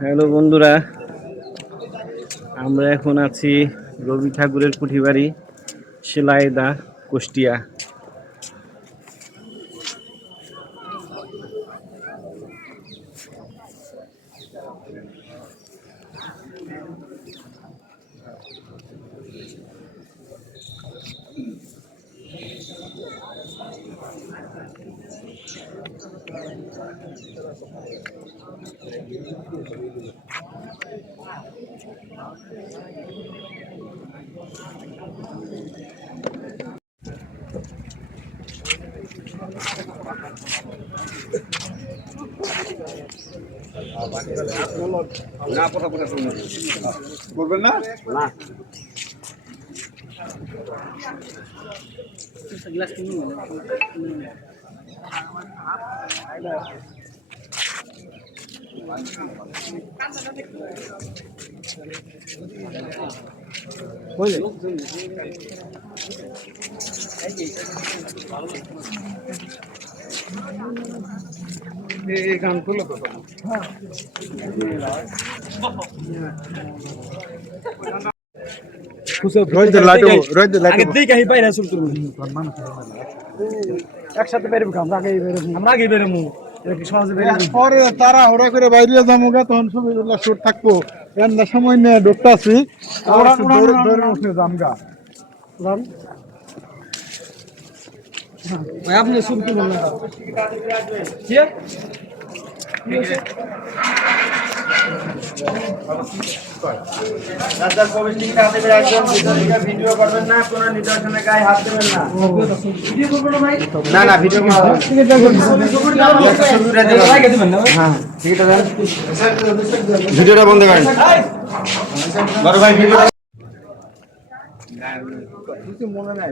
Hello বন্ধুরা, আমরা এখন আছি রবি ঠাকুরের কুঠিবাড়ি শিলাইদা কুষ্টিয়া। না কথা বলবেন না না গ্লাস কিনে গান করলো তো একসাথে বেরোবো আমরা আগে বেরোবো তারা ওরা করে বাইরে যাবো গা তখন সবাই শুট থাকবো সময় নিয়ে ঢুকতে আসি জামগা আপনি শুরু করবেন না ভিডিও করবেন না, কোনো নিদর্শনে গায়ে হাত দেবেন না। না না ভিডিও ভিডিওটা বন্ধ করেন বড় ভাই। ভিডিও মনে নাই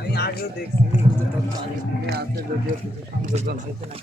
আমি আগেও দেখছি আছে যদিও কিছু সংযোজন হয়েছে না।